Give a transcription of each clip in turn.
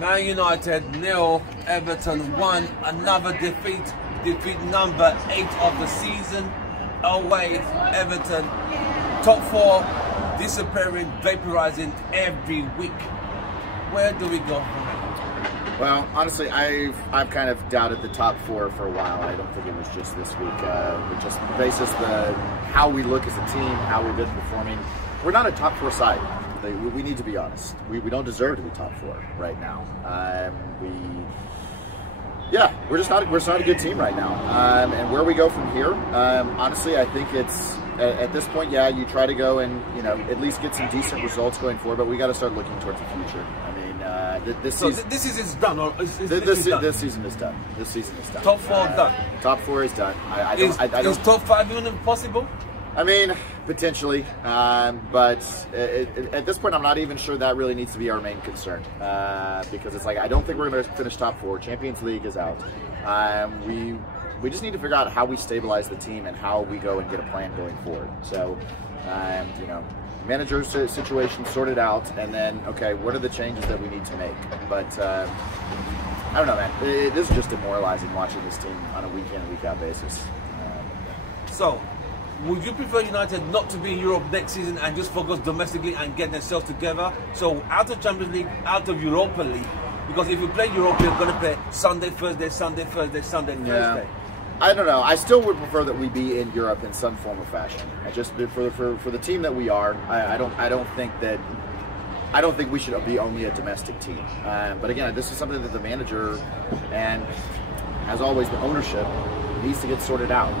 Man United 0, Everton 1. Another defeat. Defeat number 8 of the season. Away, Everton. Top 4 disappearing, vaporizing every week. Where do we go from here? Well, honestly, I've kind of doubted the top 4 for a while. I don't think it was just this week. But just basis how we look as a team, how we've been performing. We're not a top 4 side. We need to be honest. We don't deserve to be top 4 right now. We're just not a good team right now. And where we go from here, honestly, I think it's at this point, yeah, you try to go and at least get some decent results going forward. But we got to start looking towards the future. I mean, this season is done. Or this season is done. This season is done. Top 4 done. Top 4 is done. Is top 5 even possible? I mean, potentially, but at this point, I'm not even sure that really needs to be our main concern, because it's like, I don't think we're going to finish top 4. Champions League is out. We just need to figure out how we stabilize the team and how we go and get a plan going forward. So, manager situation sorted out, and then, okay, what are the changes that we need to make? But I don't know, man. This is just demoralizing watching this team on a week-in, week-out basis. So, would you prefer United not to be in Europe next season and just focus domestically and get themselves together? So out of Champions League, out of Europa League, because if you play Europe, you're going to play Sunday, Thursday, Sunday, Thursday, Sunday, Thursday. I don't know. I still would prefer that we be in Europe in some form or fashion. I just for the team that we are, I don't think we should be only a domestic team. But again, this is something that the manager and, as always, the ownership needs to get sorted out.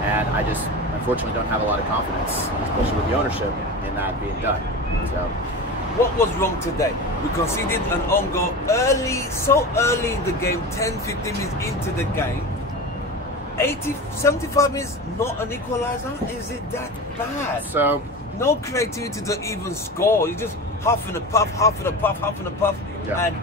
And I just, unfortunately, don't have a lot of confidence, especially with the ownership, in that being done. So, what was wrong today? We conceded an own goal so early in the game, 10, 15 minutes into the game. 75 minutes, not an equaliser? Is it that bad? So, no creativity to even score. You just huff and a puff, huff and a puff, huff and a puff, and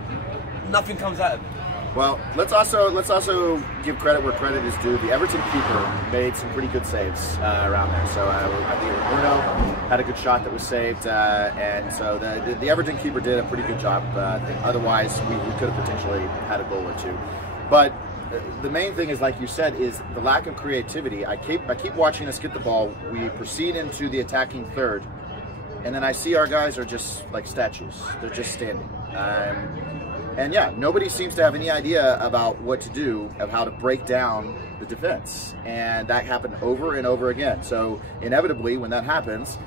nothing comes out of it. Well, let's also give credit where credit is due. The Everton keeper made some pretty good saves around there. So I think Bruno had a good shot that was saved, and so the Everton keeper did a pretty good job. Otherwise, we could have potentially had a goal or two. But the main thing is, like you said, is the lack of creativity. I keep watching us get the ball. We proceed into the attacking third, and then I see our guys are just like statues. They're just standing. And yeah, nobody seems to have any idea about what to do, of how to break down the defense. And that happened over and over again. So inevitably, when that happens,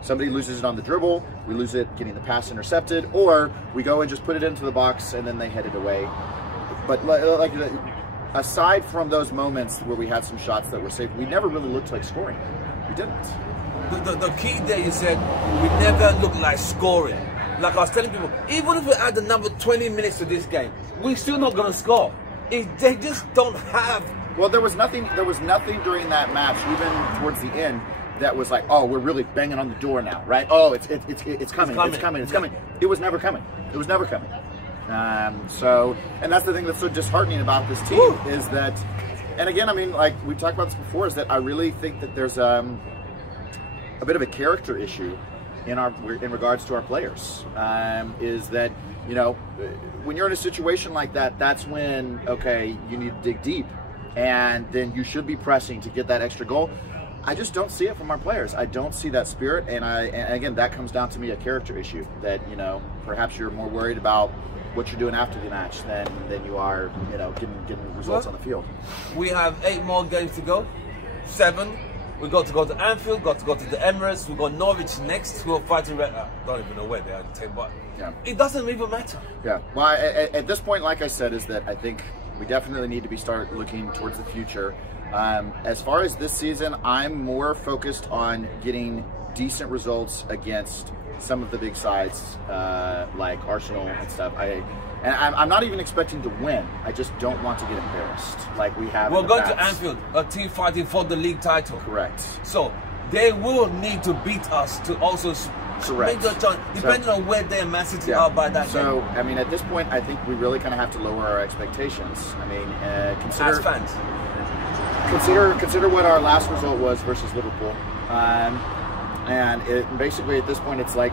somebody loses it on the dribble, we lose it getting the pass intercepted, or we go and just put it into the box and then they head it away. But like aside from those moments where we had some shots that were saved, we never really looked like scoring. We didn't. The key there, you said, we never looked like scoring. Like I was telling people, even if we add another 20 minutes to this game, we're still not going to score. They just don't have. Well, there was nothing during that match, even towards the end, that was like, oh, we're really banging on the door now, right? Oh, it's coming. It was never coming. It was never coming. So, and that's the thing that's so disheartening about this team is that, and again, I mean, like we talked about this before, is that I really think that there's a bit of a character issue in regards to our players, is that, when you're in a situation like that, that's when, okay, you need to dig deep, and then you should be pressing to get that extra goal. I just don't see it from our players. I don't see that spirit, and again, that comes down to me a character issue, that, perhaps you're more worried about what you're doing after the match than you are, getting results on the field. We have 8 more games to go, 7. We got to go to Anfield, got to go to the Emirates, we got Norwich next, who are fighting, I don't even know where they are to take, but it doesn't even matter. Yeah, well, at this point, like I said, is that I think we definitely need to start looking towards the future. As far as this season, I'm more focused on getting decent results against some of the big sides, like Arsenal and stuff. And I'm not even expecting to win. I just don't want to get embarrassed like we have. We're going to Anfield, a team fighting for the league title. Correct. So they will need to beat us to also make the chance, depending on where their Man City are by that So, game. I mean, at this point, I think we really kind of have to lower our expectations. I mean, consider, as fans, consider what our last result was versus Liverpool. And basically, at this point, it's like,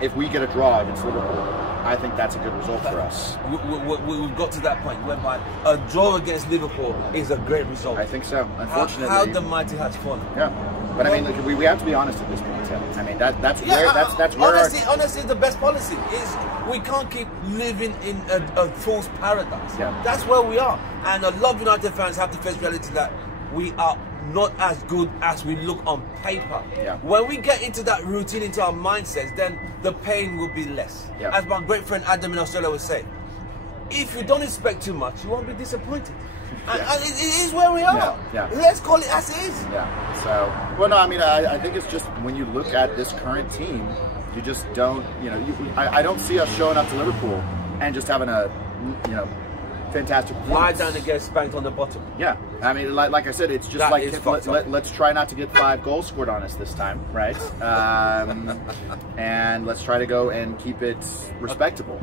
if we get a draw against Liverpool, I think that's a good result for us. We've got to that point whereby a draw against Liverpool is a great result. I think so. Unfortunately, how the mighty has fallen. Yeah, but I mean, look, we have to be honest at this point, Tim. I mean, that's where honestly, the best policy is we can't keep living in a fool's paradise. Yeah. That's where we are, and a lot of United fans have to face reality that we are not as good as we look on paper. Yeah. When we get into that routine, into our mindsets, then the pain will be less. Yeah. As my great friend Adam in Australia would say, if you don't expect too much, you won't be disappointed. And it is where we are. Yeah. Let's call it as it is. Yeah. So, well, no, I mean, I think it's just when you look at this current team, you just don't, I don't see us showing up to Liverpool and just having a, fantastic performance. Lie down and get spanked on the bottom. Yeah, I mean, like I said, it's just let's try not to get 5 goals scored on us this time, right? And let's try to go and keep it respectable,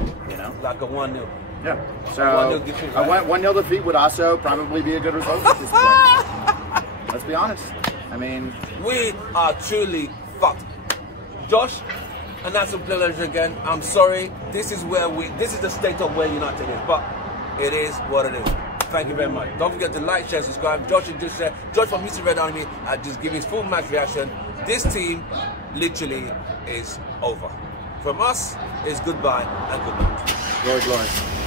Like a 1-0. Yeah. So a 1-0 defeat would also probably be a good result at this point. Let's be honest. I mean, we are truly fucked. Josh, and that's a pleasure again. I'm sorry. This is the state of where United is, but it is what it is. Thank you very much. Don't forget to like, share, subscribe. Josh and just share. Josh from MUFC Red Army just give his full match reaction. This team literally is over. From us, it's goodbye and good night. glory, glory.